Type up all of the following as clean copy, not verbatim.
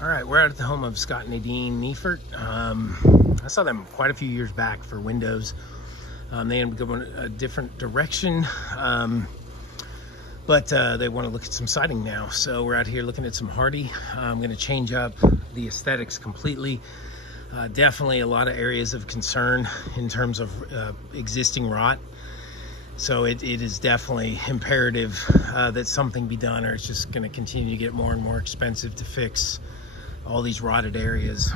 All right, we're out at the home of Scott and Nadine Neifert. I saw them quite a few years back for windows. They ended up going a different direction, but they want to look at some siding now. So we're out here looking at some Hardie. I'm going to change up the aesthetics completely. Definitely a lot of areas of concern in terms of existing rot. So it is definitely imperative that something be done, or it's just going to continue to get more and more expensive to fix all these rotted areas.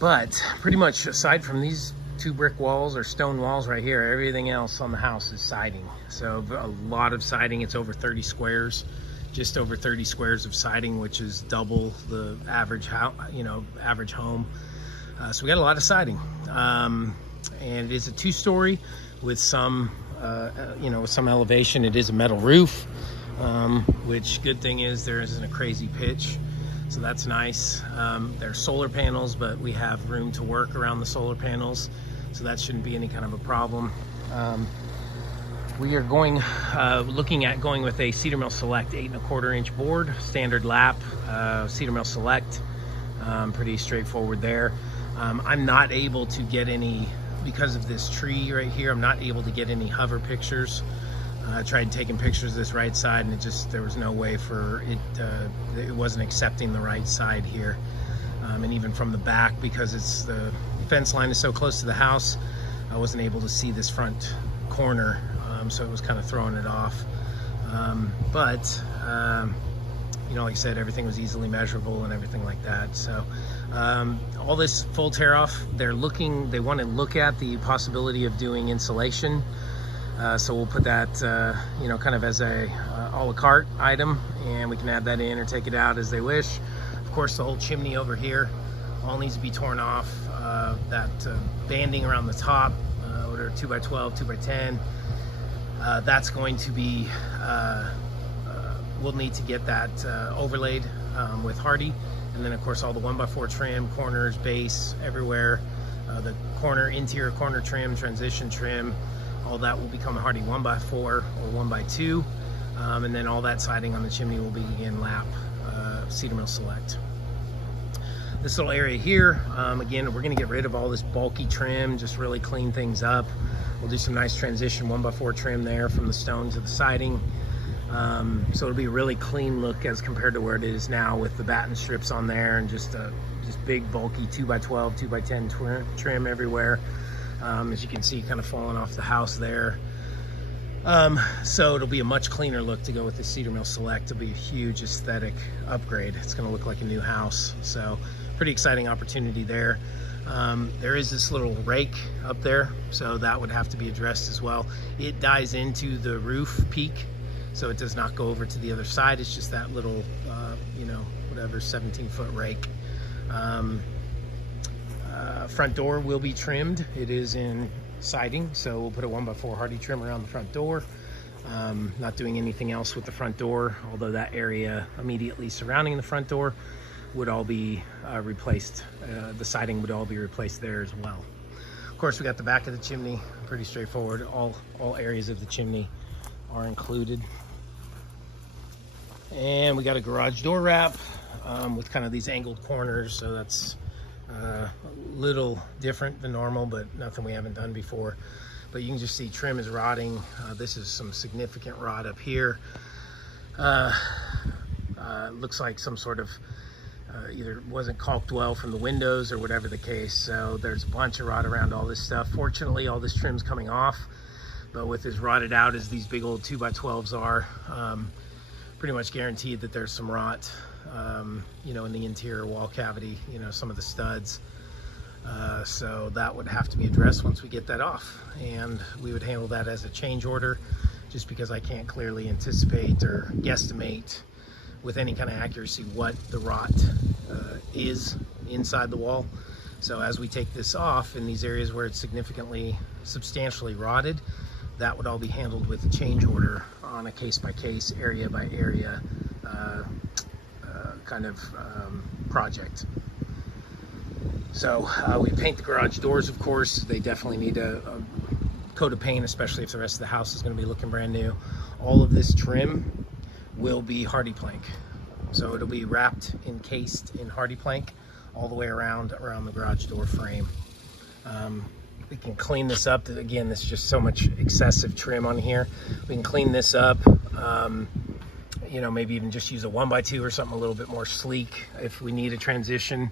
But pretty much aside from these two brick walls or stone walls right here, everything else on the house is siding. So a lot of siding. It's over 30 squares, just over 30 squares of siding, which is double the average house, average home. So we got a lot of siding, and it is a 2-story with some with some elevation. It is a metal roof, which good thing is there isn't a crazy pitch, so that's nice. There's solar panels, but we have room to work around the solar panels, so that shouldn't be any kind of a problem. We are looking at going with a Cedar Mill Select 8 1/4 inch board, standard lap, Cedar Mill Select. Pretty straightforward there. I'm not able to get any, because of this tree right here, I'm not able to get any hover pictures. I tried taking pictures of this right side, and there was no way for it, it wasn't accepting the right side here. And even from the back, because the fence line is so close to the house, I wasn't able to see this front corner, so it was kind of throwing it off. But like I said, everything was easily measurable and everything like that. So all this full tear off, they want to look at the possibility of doing insulation. So we'll put that, kind of as a a la carte item, and we can add that in or take it out as they wish. Of course, the whole chimney over here all needs to be torn off. That banding around the top, or 2x12, 2x10, that's going to be, we'll need to get that overlaid with Hardie. And then of course all the 1x4 trim, corners, base, everywhere, the interior corner trim, transition trim, all that will become a Hardie 1x4 or 1x2. And then all that siding on the chimney will be again lap Cedar Mill Select. This little area here, again, we're gonna get rid of all this bulky trim, just really clean things up. We'll do some nice transition 1x4 trim there from the stone to the siding. So it'll be a really clean look as compared to where it is now, with the batten strips on there and just big bulky 2x12, 2x10 trim everywhere. As you can see, kind of falling off the house there. So it'll be a much cleaner look to go with the Cedar Mill Select. It'll be a huge aesthetic upgrade. It's going to look like a new house. So pretty exciting opportunity there. There is this little rake up there, so that would have to be addressed as well. It dies into the roof peak, so it does not go over to the other side. It's just that little, whatever, 17-foot rake. Front door will be trimmed. It is in siding, so we'll put a 1x4 Hardie trim around the front door. Not doing anything else with the front door, although that area immediately surrounding the front door would all be replaced. The siding would all be replaced there as well. Of course, we got the back of the chimney, pretty straightforward. All areas of the chimney are included. And we got a garage door wrap with kind of these angled corners, so that's a little different than normal, but nothing we haven't done before. But you can just see trim is rotting. This is some significant rot up here. Looks like some sort of either wasn't caulked well from the windows or whatever the case. So there's a bunch of rot around all this stuff. Fortunately, all this trim's coming off, but with as rotted out as these big old 2x12s are, pretty much guaranteed that there's some rot, in the interior wall cavity, some of the studs. So that would have to be addressed once we get that off, and we would handle that as a change order, just because I can't clearly anticipate or guesstimate with any kind of accuracy what the rot is inside the wall. So as we take this off in these areas where it's substantially rotted, that would all be handled with a change order on a case-by-case, area-by-area kind of project. So we paint the garage doors, of course. They definitely need a coat of paint, especially if the rest of the house is going to be looking brand new. All of this trim will be Hardie plank. So it'll be wrapped, encased in Hardie plank all the way around the garage door frame. We can clean this up. Again, there's just so much excessive trim on here. We can clean this up. You know, maybe even just use a 1x2 or something a little bit more sleek if we need a transition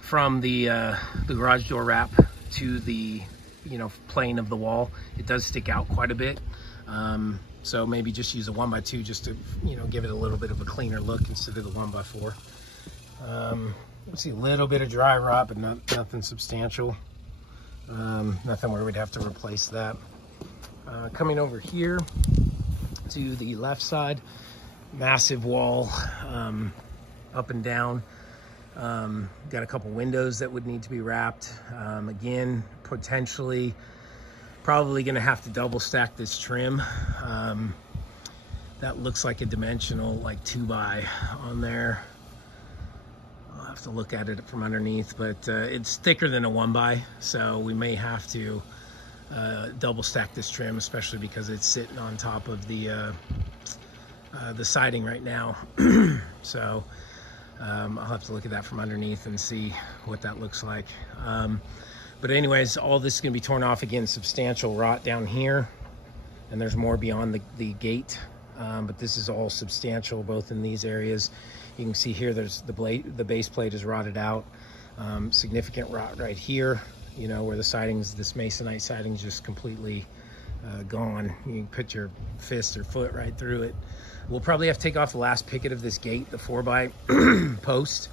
from the garage door wrap to the, you know, plane of the wall. It does stick out quite a bit. So maybe just use a 1x2 just to, you know, give it a little bit of a cleaner look instead of the 1x4. You see a little bit of dry rot, but nothing substantial. Nothing where we'd have to replace that. Coming over here to the left side, massive wall, up and down. Got a couple windows that would need to be wrapped. Again, potentially probably gonna have to double stack this trim. That looks like a dimensional, like 2x on there. I'll have to look at it from underneath, but it's thicker than a 1x, so we may have to double stack this trim, especially because it's sitting on top of the siding right now. So I'll have to look at that from underneath and see what that looks like. But anyways, all this is gonna be torn off. Again, substantial rot down here, and there's more beyond the gate. But this is all substantial, both in these areas. You can see here, there's the base plate is rotted out. Significant rot right here, you know, where the siding's, this masonite siding's just completely gone. You can put your fist or foot right through it. We'll probably have to take off the last picket of this gate. The 4x post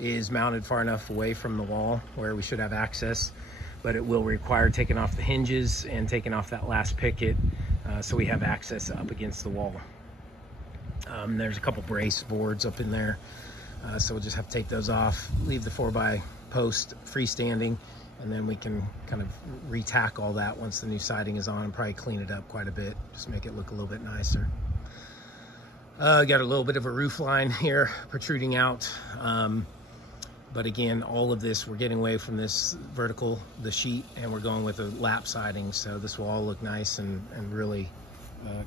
is mounted far enough away from the wall where we should have access, but it will require taking off the hinges and taking off that last picket so we have access up against the wall. There's a couple brace boards up in there, so we'll just have to take those off, leave the 4x post freestanding, and then we can kind of re-tack all that once the new siding is on and probably clean it up quite a bit, just make it look a little bit nicer. Got a little bit of a roof line here protruding out. But again, all of this, we're getting away from this vertical, the sheet, and we're going with a lap siding. So this will all look nice and really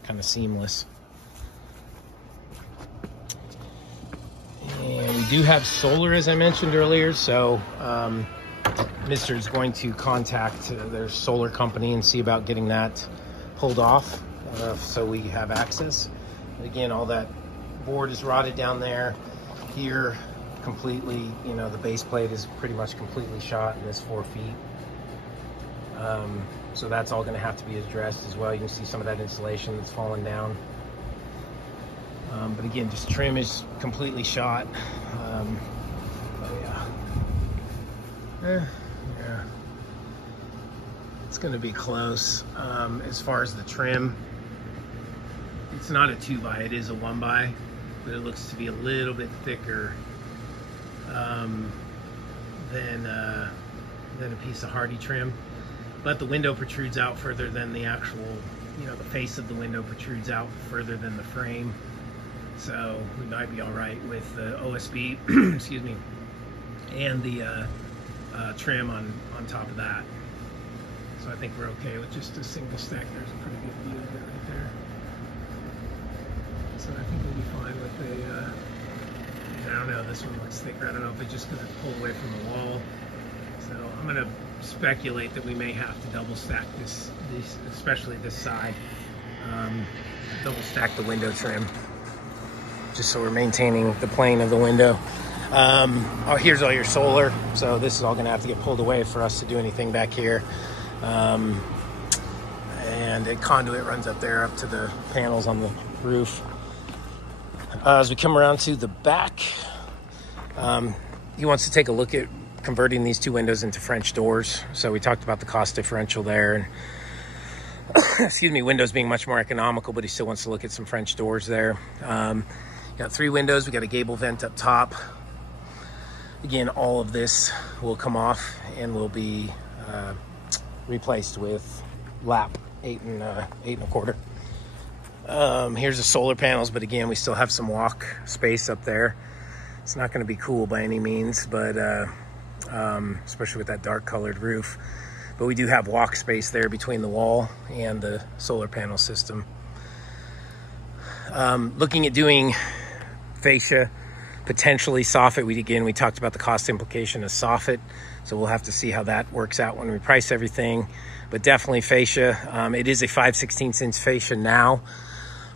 kind of seamless. And we do have solar, as I mentioned earlier. So Mr. is going to contact their solar company and see about getting that pulled off so we have access. Again, all that board is rotted down there. Here, completely, you know, the base plate is pretty much completely shot in this 4 feet. So that's all gonna have to be addressed as well. You can see some of that insulation that's fallen down. But again, just trim is completely shot. Oh yeah. Yeah. It's gonna be close. As far as the trim, it's not a 2x, it is a 1x, but it looks to be a little bit thicker than a piece of Hardie trim. But the window protrudes out further than the actual, you know, the face of the window protrudes out further than the frame. So we might be all right with the OSB, excuse me, and the trim on top of that. So I think we're okay with just a single stack. There's a pretty good view of it right there. So I think we'll be fine with the, I don't know, this one looks thicker. I don't know if it's just gonna pull away from the wall. So I'm gonna speculate that we may have to double stack this especially this side. Double stack the window trim, just so we're maintaining the plane of the window. Oh, here's all your solar. So this is all gonna have to get pulled away for us to do anything back here. And a conduit runs up there up to the panels on the roof. As we come around to the back, he wants to take a look at converting these 2 windows into French doors. So we talked about the cost differential there, and excuse me, windows being much more economical, but he still wants to look at some French doors there. Got 3 windows. We got a gable vent up top. Again, all of this will come off and will be replaced with lap 8 1/4. Here's the solar panels, but again, we still have some walk space up there. It's not going to be cool by any means, but especially with that dark colored roof. But we do have walk space there between the wall and the solar panel system. Looking at doing fascia, potentially soffit. We talked about the cost implication of soffit, so we'll have to see how that works out when we price everything. But definitely fascia. It is a 5/16 inch fascia now.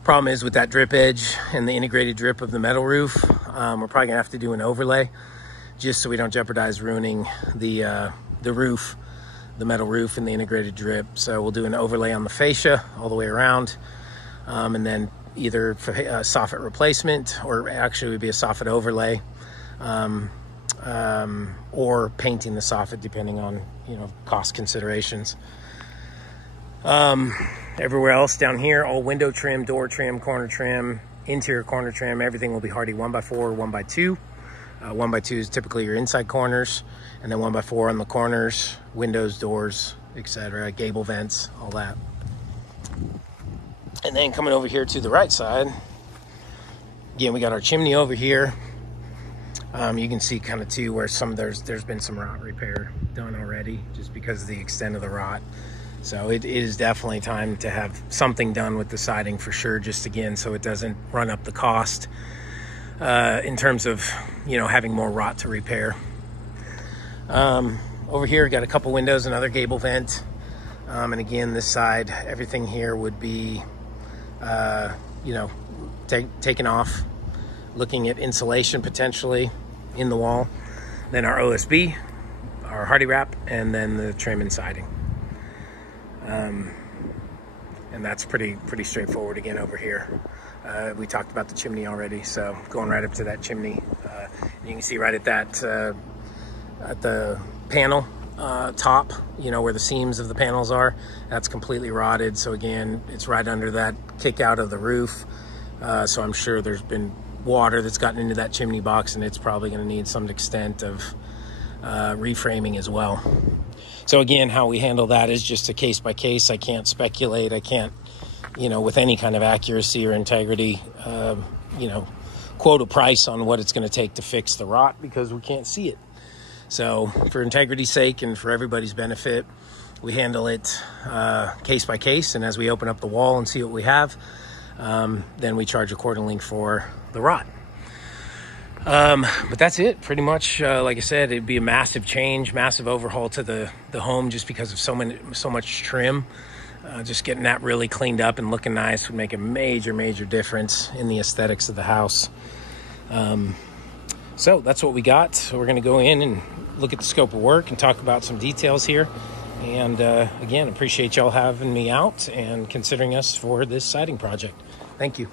Problem is with that drip edge and the integrated drip of the metal roof, we're probably gonna have to do an overlay just so we don't jeopardize ruining the roof, the metal roof and the integrated drip. So we'll do an overlay on the fascia all the way around, and then either a soffit replacement, or actually would be a soffit overlay, or painting the soffit, depending on, you know, cost considerations. Everywhere else down here, all window trim, door trim, corner trim, interior corner trim, everything will be Hardie 1x4 or 1x2. 1x2 is typically your inside corners, and then 1x4 on the corners, windows, doors, etc., gable vents, all that. And then coming over here to the right side, again, we got our chimney over here. You can see kind of too where there's been some rot repair done already, just because of the extent of the rot. So it is definitely time to have something done with the siding for sure, just again, so it doesn't run up the cost in terms of, you know, having more rot to repair. Over here, got a couple windows, another gable vent. And again, this side, everything here would be, you know, taken off, looking at insulation potentially in the wall. Then our OSB, our Hardie wrap, and then the trim and siding. And that's pretty straightforward again over here. We talked about the chimney already, so going right up to that chimney. You can see right at that, at the panel top, you know, where the seams of the panels are, that's completely rotted. So again, it's right under that kick out of the roof. So I'm sure there's been water that's gotten into that chimney box, and it's probably going to need some extent of reframing as well. So again, how we handle that is just a case by case. I can't speculate. I can't, you know, with any kind of accuracy or integrity, you know, quote a price on what it's going to take to fix the rot, because we can't see it. So for integrity's sake and for everybody's benefit, we handle it case by case. And as we open up the wall and see what we have, then we charge accordingly for the rot. But that's it pretty much. Like I said, it'd be a massive change, massive overhaul to the home, just because of so much trim. Just getting that really cleaned up and looking nice would make a major difference in the aesthetics of the house. So that's what we got. So we're going to go in and look at the scope of work and talk about some details here. And again, appreciate y'all having me out and considering us for this siding project. Thank you.